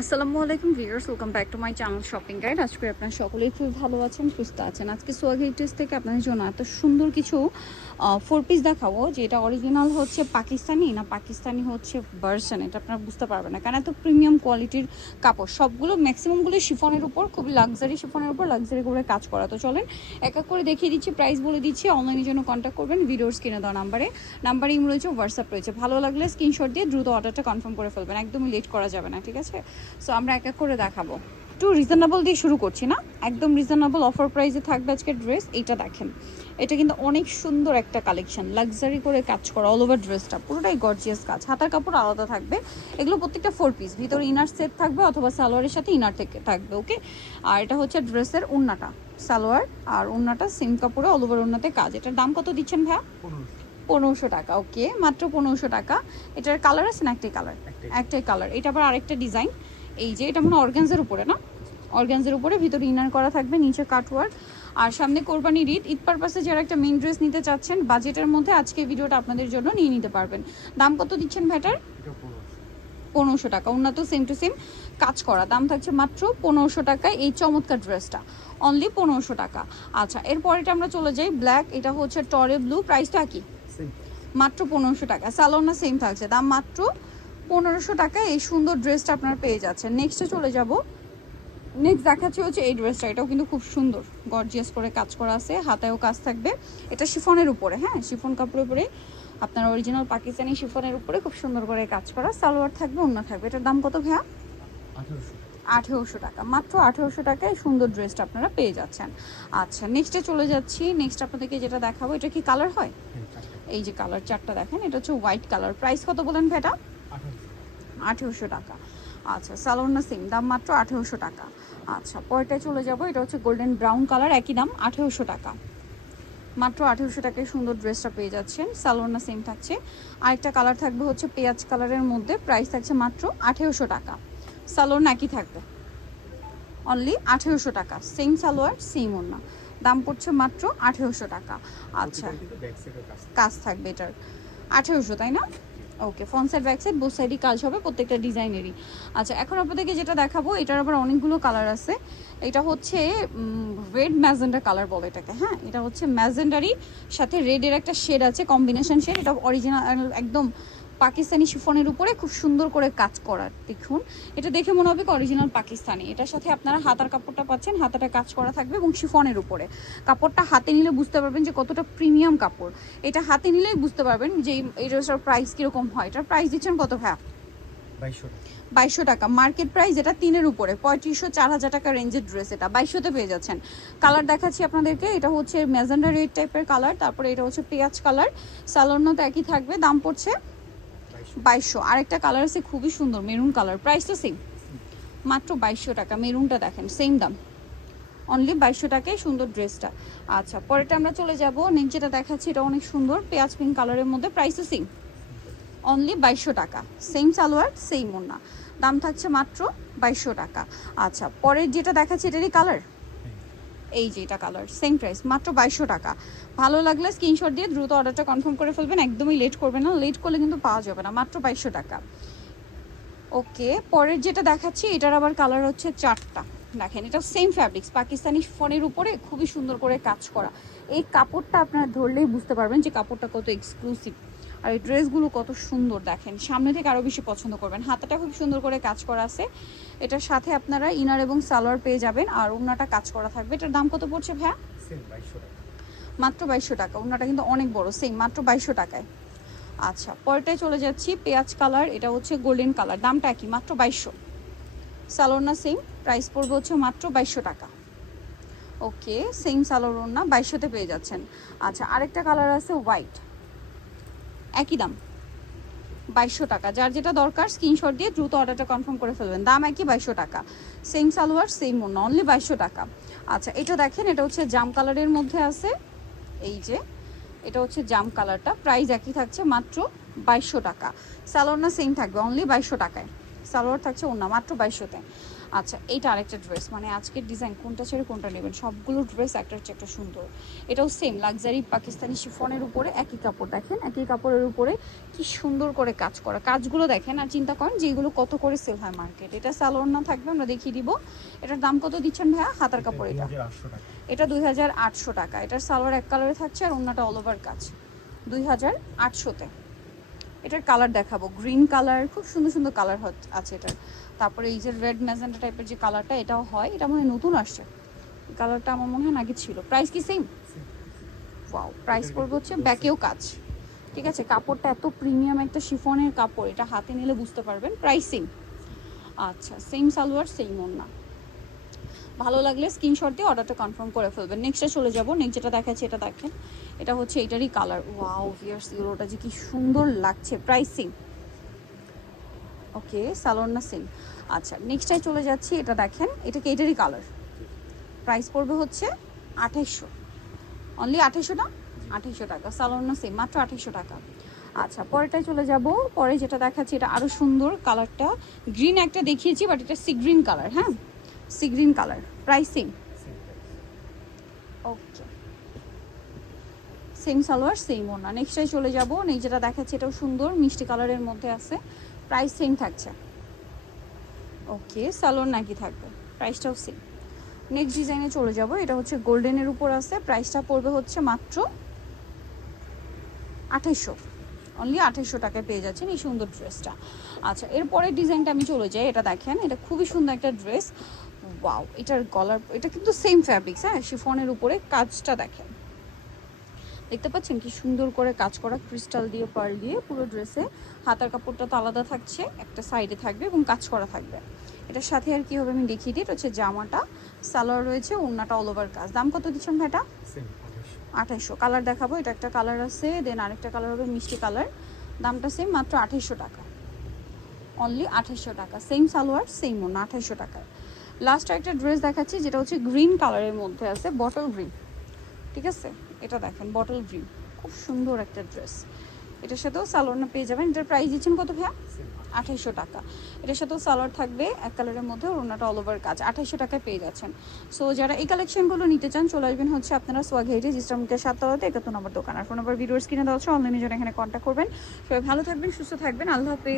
আসসালামু আলাইকুম viewers, welcome back to my channel shopping guide. আজকে আপনারা সকলেই খুব ভালো আছেন, সুস্থ আছেন। আজকে সোয়াগিটিস থেকে আপনাদের জন্য এত সুন্দর কিছু ফোর পিস দেখাবো, যে এটা অরিজিনাল হচ্ছে পাকিস্তানি না পাকিস্তানি হচ্ছে ভার্সন, এটা আপনারা বুঝতে পারবেন না, কারণ এত প্রিমিয়াম কোয়ালিটির কাপড়। সবগুলো ম্যাক্সিমামগুলো শিফনের উপর, খুবই লাক্সারি শিফনের উপর লাক্সারি করে কাজ করা। তো চলেন এক এক করে দেখিয়ে দিচ্ছি, প্রাইস বলে দিচ্ছি। অনলাইনের জন্য কন্ট্যাক্ট করবেন ভিডিওর স্ক্রিনে দেওয়া নাম্বারে ইম রয়েছে, হোয়াটসঅ্যাপ রয়েছে। ভালো লাগলে স্ক্রিনশট দিয়ে দ্রুত অর্ডারটা কনফার্ম করে ফেলবেন, একদমই লেট করা যাবে না, ঠিক আছে? সো আমরা এক এক করে দেখাবো। একটু রিজনেবল দিয়ে শুরু করছি না, একদম রিজনেবল অফার প্রাইসে থাকবে আজকের ড্রেস। এইটা দেখেন, এটা কিন্তু অনেক সুন্দর একটা কালেকশন, লাক্সারি করে কাজ করা, অল ওভার ড্রেসটা পুরোটাই গর্জিয়াস কাজ, হাতার কাপড় আলাদা থাকবে। এগুলো প্রত্যেকটা ফোর পিস, ভিতরে ইনার সেট থাকবে অথবা সালোয়ারের সাথে ইনার থেকে থাকবে, ওকে? আর এটা হচ্ছে ড্রেসের ওড়নাটা, সালোয়ার আর ওড়নাটা সেম কাপড়ে, অল ওভার ওড়নাতে কাজ। এটার দাম কত দিচ্ছেন ভাইয়া? 1500 টাকা, ওকে, মাত্র 1500 টাকা। এটার কালার আছে না? একটাই কালার। এটা আবার আরেকটা ডিজাইন, এই যে এটা মানে অর্গানজার উপরে না, অর্গানজার উপরে ভিতরে ইনার করা থাকবে, নিচে কাটওয়ার্ক। আর সামনে কোরবানির ঈদ পারপাসে যারা একটা মেইন ড্রেস নিতে চাচ্ছেন বাজেটের মধ্যে, আজকে ভিডিওটা আপনাদের জন্য নিয়ে নিতে পারবেন। দাম কত দিচ্ছেন ভ্যাটার? 1500 টাকা। উন্নত সেম টু সেম কাজ করা, দাম থাকছে মাত্র 1500 টাকায় এই চমৎকার ড্রেসটা, অনলি 1500 টাকা। আচ্ছা, এরপরেটা আমরা চলে যাই ব্ল্যাক, এটা হচ্ছে টরে ব্লু, প্রাইসটা কি? মাত্র 1500 টাকা। সালোনা সেম থাকছে, দাম মাত্র 1500 টাকায় এই সুন্দর ড্রেসটা আপনারা পেয়ে যাচ্ছেন। নেক্সটে চলে যাব, নেক্সট দেখাচ্ছি হচ্ছে এই ড্রেসটা। এটাও কিন্তু খুব সুন্দর, গর্জিয়াস করে কাজ করা আছে, হাতায়ও কাজ থাকবে। এটা শিফনের উপরে, হ্যাঁ, শিফন কাপড়ের উপরে, আপনার অরিজিনাল পাকিস্তানি শিফনের উপরে খুব সুন্দর করে কাজ করা, সালোয়ার থাকবে, ওড়না থাকবে। এটার দাম কত ভাইয়া? 1800 টাকা, মাত্র 1800 টাকায় সুন্দর ড্রেসটা আপনারা পেয়ে যাচ্ছেন। আচ্ছা, নেক্সটে চলে যাচ্ছি। নেক্সট আপনাদেরকে যেটা দেখাবো, এটা কি কালার হয়? এই যে কালার চারটা দেখেন, এটা হচ্ছে হোয়াইট কালার। প্রাইস কত বলেন ভাইটা? 1800 টাকা। আচ্ছা, সালোয়ার সেম দাম, মাত্র 1800 টাকা। আচ্ছা, পরেরটায় চলে যাব, এটা হচ্ছে গোল্ডেন ব্রাউন কালার, একই দাম 1800 টাকা। মাত্র 1800 টাকায় সুন্দর ড্রেসটা পেয়ে যাচ্ছেন, সালোয়ার সেম থাকছে। আরেকটা কালার থাকবে হচ্ছে পেঁয়াজ কালারের মধ্যে, প্রাইস থাকছে মাত্র 1800 টাকা। সালোয়ার একই থাকবে, অনলি 1800 টাকা, সেম সালোয়ার সেম ওড়না, দাম পড়ছে মাত্র 1800 টাকা। আচ্ছা, কাজ থাকবে এটার 1800, তাই না? Okay, front side back side both সাইডই কাজ হবে প্রত্যেকটা ডিজাইনেরই। আচ্ছা, এখন আপনাদেরকে যেটা দেখাবো, এটার আবার অনেকগুলো কালার আছে। এটা হচ্ছে রেড ম্যাজেন্ডা কালার বলে এটাকে, হ্যাঁ, এটা হচ্ছে ম্যাজেন্ডারই সাথে রেডের একটা শেড আছে, কম্বিনেশন শেড। এটা অরিজিনাল একদম পাকিস্তানি শিফনের উপরে খুব সুন্দর করে কাজ করা, দেখুন এটা দেখে মনে হবে অরিজিনাল পাকিস্তানি। এটার সাথে আপনারা হাতার কাপড়টা পাচ্ছেন, হাতাটা কাজ করা থাকবে এবং শিফনের উপরে। কাপড়টা হাতে নিলে বুঝতে পারবেন যে কতটা প্রিমিয়াম কাপড়, এটা হাতে নিলেই বুঝতে পারবেন যে এই ড্রেসটার প্রাইস কীরকম হয়। এটার প্রাইস দিচ্ছেন কত ভাইয়া? 2200 টাকা, মার্কেট প্রাইস। এটা 3-এর উপরে 3500-4000 টাকা রেঞ্জের ড্রেস, এটা 2200-তে পেয়ে যাচ্ছেন। কালার দেখাচ্ছি আপনাদেরকে, এটা হচ্ছে ম্যাজেন্ডা রেড টাইপের কালার, তারপরে এটা হচ্ছে পেঁয়াজ কালার, সালোয়ার তো একই থাকবে, দাম পড়ছে 2200। আরেকটা কালার আছে খুবই সুন্দর, মেরুন কালার, প্রাইসটা সেম, মাত্র 2200 টাকা। মেরুনটা দেখেন সেম দাম, অনলি 2200 টাকায় সুন্দর ড্রেসটা। আচ্ছা, পরেরটা আমরা চলে যাব, নেক্সট যেটা দেখাচ্ছি এটা অনেক সুন্দর, পেঁয়াজ পিঙ্ক কালারের মধ্যে, প্রাইসও সেম, অনলি 2200 টাকা, সেম সালোয়ার সেম ওড়না, দাম থাকছে মাত্র 2200 টাকা। আচ্ছা, পরের যেটা দেখাচ্ছি এটারই কালার, এই যে এটা কালার, সেম প্রাইস, মাত্র 2200 টাকা। ভালো লাগলে স্ক্রিনশট দিয়ে দ্রুত অর্ডারটা কনফার্ম করে ফেলবেন, একদমই লেট করবেন না, লেট করলে কিন্তু পাওয়া যাবে না, মাত্র 2200 টাকা। ওকে, পরের যেটা দেখাচ্ছি এটার আবার কালার হচ্ছে চারটা, দেখেন এটা সেম ফ্যাব্রিক্স, পাকিস্তানি ফোনের উপরে খুবই সুন্দর করে কাজ করা। এই কাপড়টা আপনারা ধরলেই বুঝতে পারবেন যে কাপড়টা কত এক্সক্লুসিভ, আর এই ড্রেসগুলো কত সুন্দর, দেখেন সামনে থেকে আরও বেশি পছন্দ করবেন। হাতাটা খুব সুন্দর করে কাজ করা আছে, এটার সাথে আপনারা ইনার এবং সালোয়ার পেয়ে যাবেন, আর ওড়নাটা কাজ করা থাকবে। এটার দাম কত পড়ছে ভাইয়া? মাত্র 2200 টাকা। ওড়নাটা কিন্তু অনেক বড়, সেম মাত্র 2200 টাকায়। আচ্ছা, পরেরটায় চলে যাচ্ছি, পেঁয়াজ কালার, এটা হচ্ছে গোল্ডেন কালার, দামটা কি? মাত্র 2200। সালোয়ার সেম, প্রাইস পড়বে হচ্ছে মাত্র 2200 টাকা। ওকে, সেম সালোয়ার ওড়না 2200-তে পেয়ে যাচ্ছেন। আচ্ছা, আরেকটা কালার আছে হোয়াইট, একই দাম 2200 টাকা। যার যেটা দরকার স্ক্রিনশট দিয়ে দ্রুত অর্ডারটা কনফার্ম করে ফেলবেন, দাম একই 2200 টাকা, সেম সালোয়ার সেম ওড়না, অনলি 2200 টাকা। আচ্ছা, এটা দেখেন, এটা হচ্ছে জাম কালারের মধ্যে আছে, এই যে এটা হচ্ছে জাম কালারটা, প্রাইস একই থাকছে মাত্র 2200 টাকা। সালোয়ার সেম থাকবে, অনলি 2200 টাকায়। সালোয়ার থাকছে ওড়না মাত্র 2200-তে। আচ্ছা এইটা আরেকটা ড্রেস, মানে আজকের ডিজাইন কোনটা ছেড়ে কোনটা নেবেন, সবগুলো ড্রেস একটার চেয়ে একটা সুন্দর। এটাও সেম লাক্সারি পাকিস্তানি শিফনের উপরে একই কাপড়, দেখেন একই কাপড়ের উপরে কি সুন্দর করে কাজ করা, কাজগুলো দেখেন আর চিন্তা করেন যে এগুলো কত করে সেল হয় মার্কেট। এটা সালোয়ার না থাকবে, আমরা দেখিয়ে দিব। এটার দাম কত দিচ্ছেন ভাইয়া? হাতার কাপড় এটা 2800 টাকা। এটার সালোয়ার এক কালারে থাকছে আর ওড়নাটা অল ওভার কাজ 2800-তে। এটার কালার দেখাবো, গ্রিন কালার, খুব সুন্দর সুন্দর কালার আছে এটার। তারপরে এই যে রেড ম্যাজেন্টা টাইপের যে কালারটা, এটাও হয়, এটা মনে হয় নতুন আসছে কালারটা, আমার মনে হয় আগে ছিল। প্রাইস কি সেম? ওয়াও, প্রাইস পড়বে হচ্ছে, ব্যাকেও কাজ, ঠিক আছে। কাপড়টা এত প্রিমিয়াম একটা শিফনের কাপড়, এটা হাতে নিলে বুঝতে পারবেন। Price same. আচ্ছা, সেম সালোয়ার সেম ওড়না। ভালো লাগলে স্ক্রিনশট দিয়ে অর্ডারটা কনফার্ম করে ফেলবেন। নেক্সটে চলে যাব। নেক্সট যেটা দেখাচ্ছে এটা দেখেন, এটা হচ্ছে এটারই কালার। ওয়াও ভিয়ার্স, ইউরোটা যে কি সুন্দর লাগছে। Price same. ওকে, সালোয়ার না সেম। আচ্ছা, নেক্সটটাই চলে যাচ্ছি। এটা দেখেন, এটা কি এটারই কালার। প্রাইস পড়বে হচ্ছে 2800, অনলি 2800 না, 2800 টাকা। সালোয়ার না সেম, মাত্র 2800 টাকা। আচ্ছা, পরেরটাই চলে যাব। পরে যেটা দেখাচ্ছি এটা আরও সুন্দর, কালারটা গ্রিন একটা দেখিয়েছি, বাট এটা সি গ্রিন কালার। হ্যাঁ, sea green colour. Price same. Okay, same salwar same ওড়না। নেক্সটটাই চলে যাব। নেক্সট যেটা দেখাচ্ছি এটাও সুন্দর, মিষ্টি কালারের মধ্যে আছে। প্রাইস সেম থাকছে। ওকে, সালোয়ার নাকি থাকবে, প্রাইসটাও সেম। নেক্সট ডিজাইনে চলে যাব। এটা হচ্ছে গোল্ডেনের উপর আছে, প্রাইসটা পড়বে হচ্ছে মাত্র 2800, অনলি 2800 টাকায় পেয়ে যাচ্ছেন এই সুন্দর ড্রেসটা। আচ্ছা, এরপরের ডিজাইনটা আমি চলে যাই। এটা দেখেন, এটা খুবই সুন্দর একটা ড্রেস। ওয়াও, এটার গলার, এটা কিন্তু সেম ফ্যাব্রিক্স, হ্যাঁ, শিফনের উপরে কাজটা দেখেন, দেখতে পাচ্ছেন কি সুন্দর করে কাজ করা, ক্রিস্টাল দিয়ে পার্ল দিয়ে পুরো ড্রেসে। হাতার কাপড়টা তো আলাদা থাকছে, একটা সাইডে থাকবে এবং কাজ করা থাকবে। এটার সাথে আর কি হবে আমি দেখিয়ে দিই। এটা হচ্ছে জামাটা, সালোয়ার রয়েছে, ওড়নাটা অল ওভার কাজ। দাম কত দিচ্ছেন ভাইটা? 2800। কালার দেখাবো, এটা একটা কালার আছে, দেন আরেকটা কালার হবে মিষ্টি কালার। দামটা সেম, মাত্র 2800 টাকা, অনলি 2800 টাকা। সেম সালোয়ার সেম ওড়না, 2800 টাকা। লাস্ট একটা ড্রেস দেখাচ্ছি, যেটা হচ্ছে গ্রিন কালারের মধ্যে আছে, বটল গ্রিন, ঠিক আছে। এটা দেখেন বটল গ্রিন, খুব সুন্দর একটা ড্রেস। এটার সাথেও সালোয়ার পেয়ে যাবেন। এটার প্রাইস দিচ্ছেন কত ভাইয়া? 2800 টাকা। এটার সাথেও সালোয়ার থাকবে এক কালারের মধ্যে, ওড়নাটা অল ওভার কাজ। 2800 টাকায় পেয়ে যাচ্ছেন। সো যারা এই কালেকশনগুলো নিতে চান চলে আসবেন হচ্ছে আপনারা সোয়াগ হেরিটেজ ইস্টার্নকে 7তলাতে 71 নম্বর দোকান। আর ফোন নাম্বার ভিডিওর স্ক্রিনে দেওয়া হচ্ছে, অনলাইনে জন্য এখানে কন্ট্যাক্ট করবেন। সবাই ভালো থাকবেন, সুস্থ থাকবেন, আল্লাহ হাফেজ।